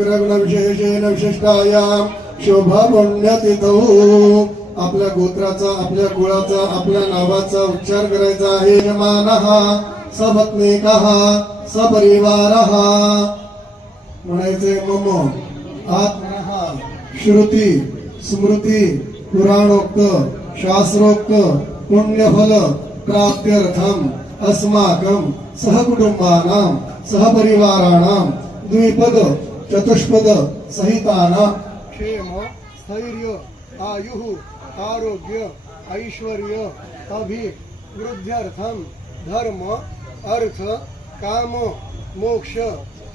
विशेषेन विशिष्टायाम शोभा पुण्यतिथौ आपल्या गोत्राचा आपल्या कुळाचा आपल्या नावाचा उच्चार करायचा आहे. यजमानः सभत्नेक सपरिवार. म्हणायचे मम आत्मनः श्रुती स्मृती पुराणोक्त शास्त्रोक्त पुण्यफल प्राप्त्यर्थम अस्माकं सहकुटुंबानां सहपरिवाराणां द्विपद चतुष्पद सहितानां। क्षेम स्थैर्य आयुः आरोग्य ऐश्वर्य अभिवृद्ध्यर्थं धर्म अर्थ काम मोक्ष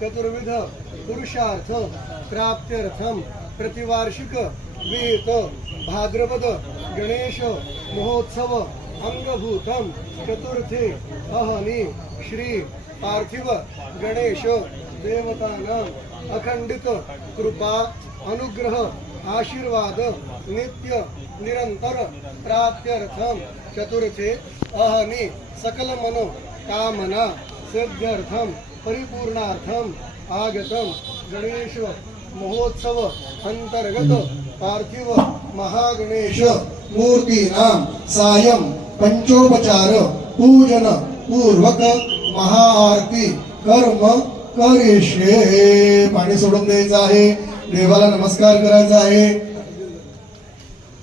चतुर्विध पुरुषार्थ प्राप्त्यर्थं प्रतिवार्षिक वेत भाद्रपद गणेश महोत्सव अंगभूतम चतुर्थे अहनी श्री पार्थिव गणेश देवतानां अखंडित कृपा अनुग्रह आशीर्वाद नित्य निरंतर प्राप्त्यर्थम चतुर्थे अहनी सकल मनो कामना सिद्ध्यर्थम परिपूर्णार्थम आगतम गणेश महोत्सव अंतर्गत पार्थिव महागणेश मूर्तीनां सायं पंचोपचार पूजन पूर्वक महाआरती कर्म करिष्ये. पाणी सोडून द्यायचं आहे. देवाला नमस्कार करायचा आहे.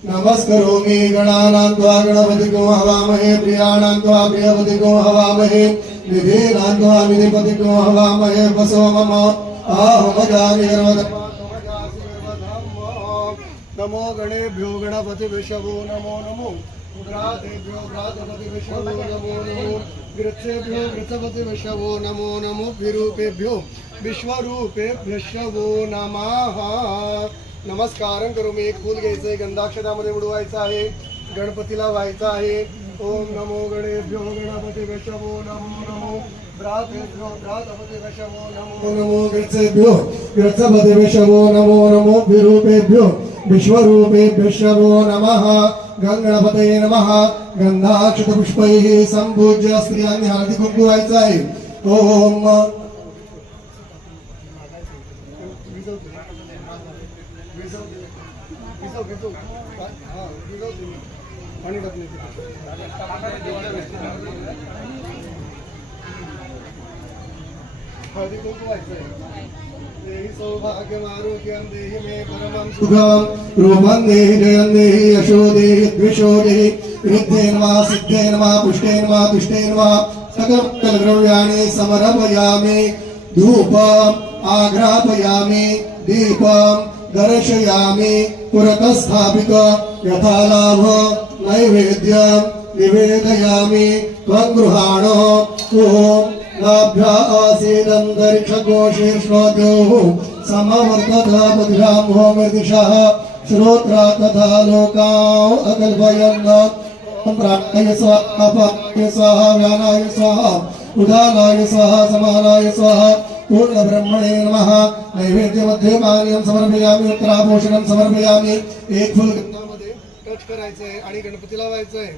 नमस्करोमि गणानां त्वा गणपतिको हवामहे प्रियाणां त्वा प्रियपतिको हवामहे विधीनां त्वा विधिपतिको हवामहे वसो मम। आहमजामि नमो गणेभ्यो गणपति विषभो नमो नमो। भ्रातेभ्यो भ्रातपति विषवो नमो नमो गृत्सेभ्यो गृतपति नमो नमो विरूपेभ्यो विश्वरूपेभ्यशवो नमः। नमस्कार करू मी एक फूल आहे गंधाक्षरामध्ये उडवायचं आहे गणपतीला व्हायचं आहे. ओम नमो गणेभ्यो गणपती वैशवो नमो नमो भ्रातेभ्यो भ्रातपती वैशवो नमो नमो गृत्सेभ्यो गृत्सपती वैशवो नमो नमो विरूपेभ्यो विश्वरूपेभ्यशवो नमः। गणपतये नमः. गंधाक्षतपुष्पैः संपूज्य स्त्रियांनी हळदी कुंकू व्हायचं आहे. ओम. पाणी हळदी कुंकू व्हायचंय रूपं देहि जयं देहि यशो देहि द्विषो देहि वृद्धेन वा सिद्धेन वा पुष्टेन वा तुष्टेन वा सकलद्रव्याणि समर्पयामि धूपम् आघ्रापयामि दीपं दर्शयामि पुरतः स्थापित यथा लाभ नैवेद्यम् निवेदयामि त्वगृहाणो गृहाण। ॐ लाभ्या आसीदन्तरिक्षकोशीर्ष्णोद्योः बुद्ध्यां मृदिशः श्रोत्रा तथा लोकाः अकल्पयन् प्राणाय स्वाहा अपाय स्वाहा व्यानाय स्वाहा उदानाय स्वाहा समानाय स्वाहा। पूर्णब्रह्मणे नमः। नैवेद्यमध्यमान्यं समर्पयामि उत्तराभूषणं समर्पयामि। एक फुल टच करायचंय आणि गणपतीला व्हायचंय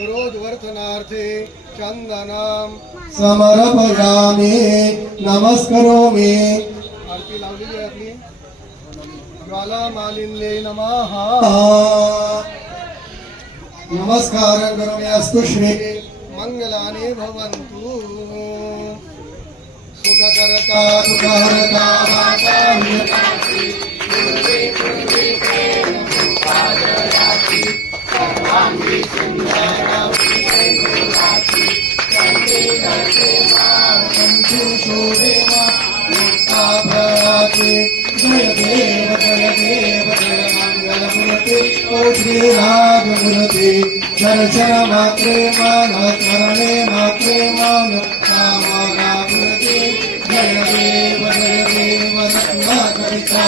रोज वर्थनार्थे चंदनम। समर्पयामि नमस्करोमि। आरती लावलेली आहे आपली. ज्वाला मालिन्ये नमः। नमस्कार करोमि अस्तु श्री। मंगलानि भवन्तु। सुखकरता सुखहरता माता जय देव दर्शन मात्रे मान स्मरणे मात्रे मान कामनामूर्ति जय देव जय देव रत्नाकरिता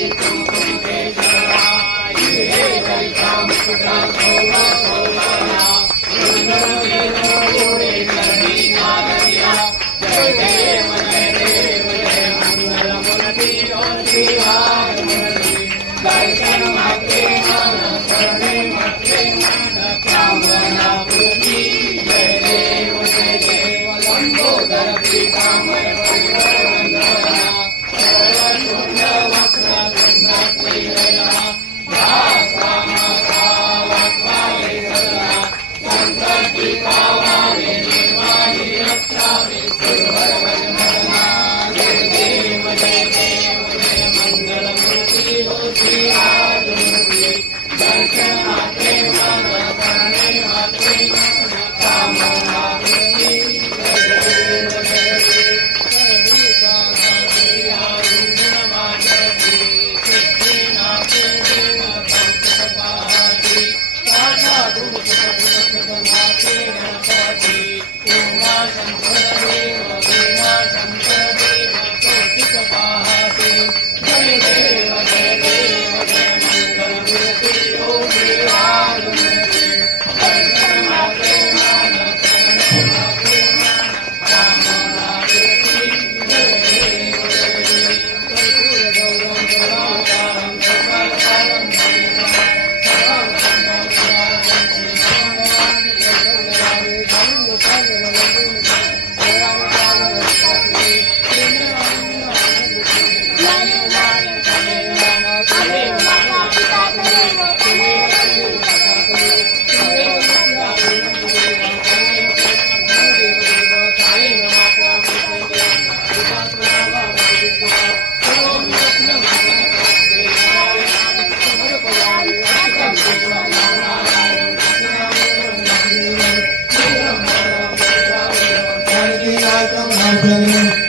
जय देव Thank you.